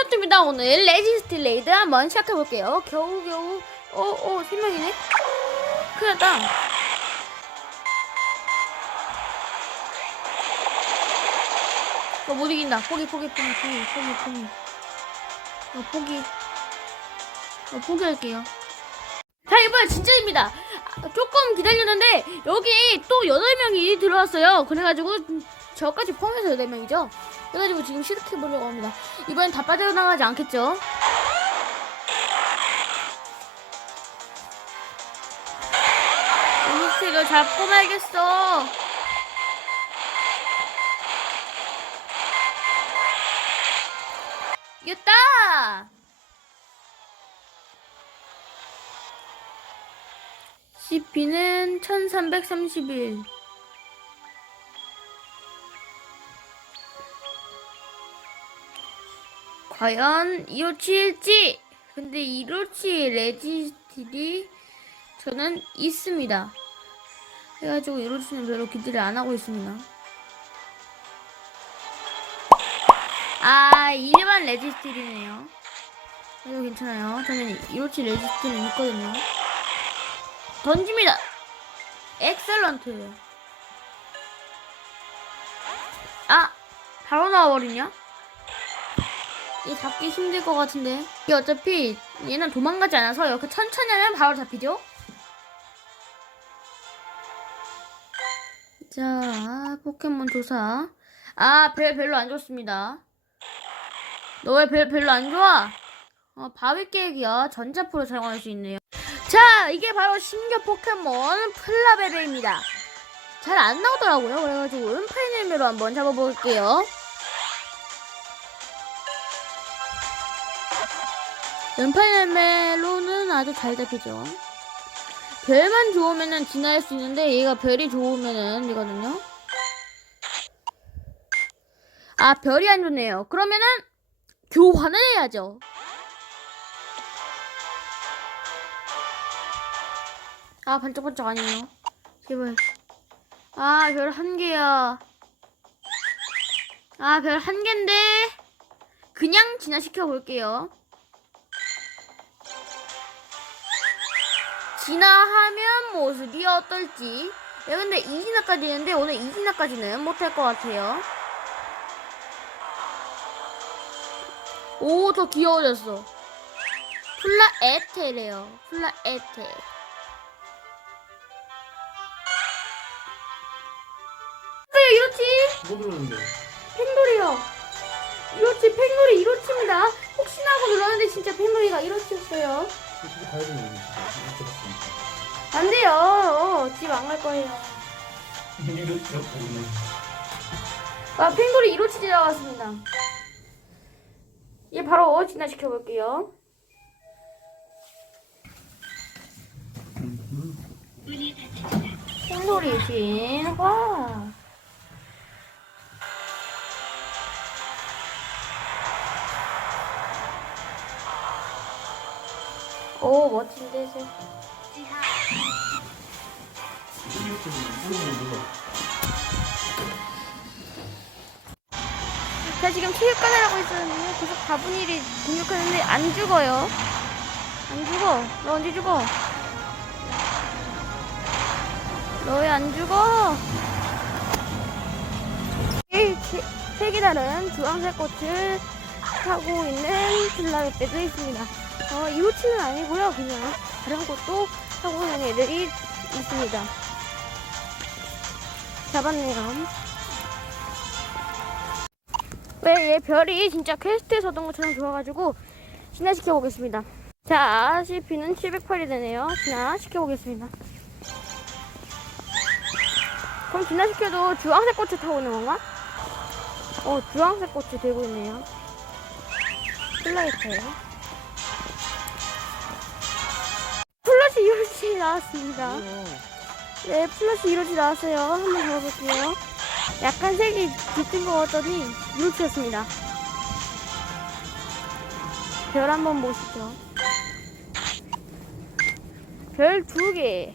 반갑습니다. 오늘 레지스트 레이드 한번 시작해볼게요. 겨우겨우, 어, 어, 세 명이네? 큰일 났다. 어, 못 이긴다. 포기, 포기, 포기, 포기, 포기, 포기. 어, 포기. 어, 포기할게요. 자, 이번엔 진짜입니다. 아, 조금 기다렸는데, 여기 또 8명이 들어왔어요. 그래가지고, 저까지 포함해서 8명이죠. 그래가지고 지금 시작해 보려고 합니다. 이번엔 다 빠져나가지 않겠죠? 리스트를 잡고 말겠어. 이겼다! CP는 1331. 과연 이로치일지? 근데 이로치 레지스틸이 저는 있습니다. 해가지고 이로치는 별로 기대를 안 하고 있습니다. 아 일반 레지스틸이네요. 그래도 괜찮아요. 저는 이로치 레지스틸은 있거든요. 던집니다. 엑셀런트. 아 바로 나와버리냐? 얘 잡기 힘들 것 같은데. 이게 어차피 얘는 도망가지 않아서 이렇게 천천히 하면 바로 잡히죠? 자, 포켓몬 조사. 아, 별 별로 안 좋습니다. 너 왜 별 별로 안 좋아? 어, 바위 깨기야. 전자포로 사용할 수 있네요. 자, 이게 바로 신규 포켓몬 플라베베입니다. 잘 안 나오더라고요. 그래가지고 은파이넬미로 한번 잡아볼게요. 연파이멜로는 아주 잘 잡히죠. 별만 좋으면은 진화할 수 있는데 얘가 별이 좋으면은 이거든요. 아 별이 안 좋네요. 그러면은 교환을 해야죠. 아 반짝반짝 아니에요. 제발. 아 별 한 개야. 아 별 한 개인데 그냥 진화시켜 볼게요. 진화하면 모습이 어떨지. 야, 근데 이 진화까지 있는데 오늘 이 진화까지는 못할 것 같아요. 오, 더 귀여워졌어. 플라에테래요. 플라에테. 네, 이렇지. 뭐 들었는데? 팽돌이요. 이렇지, 팽돌이 이렇지입니다. 혹시나 하고 눌렀는데 진짜 팽돌이가 이렇지였어요. 봤으니까. 안 돼요. 집안 갈 거예요. 아, 펭돌이 이로치 지나갔습니다. 얘 바로 진화시켜 볼게요. 펭돌이 진화. 오 멋진데 쟤. 제가 지금 체육관을 하고 있었는데 계속 바분이를 공격하는데 안 죽어요. 안 죽어. 너 언제 죽어? 너 왜 안 죽어? 색이 다른 주황색 꽃을 타고 있는 플라베도 있습니다. 어, 이호치는 아니고요. 그냥 다른 꽃도 타고 있는 애들이 있습니다. 잡았네요. 왜 얘 별이 진짜 퀘스트에서 얻은 것처럼 좋아가지고 진화시켜 보겠습니다. 자, CP는 708이 되네요. 진화시켜 보겠습니다. 그럼 진화시켜도 주황색 꽃을 타고 있는 건가? 어, 주황색 꽃이 들고 있네요. 플라이트예요. 나왔습니다. 네, 플러시 이로치 나왔어요. 한번 잡아볼게요. 약간 색이 짙은 것 같더니 이렇게였습니다. 별 한번 보시죠. 별 두 개.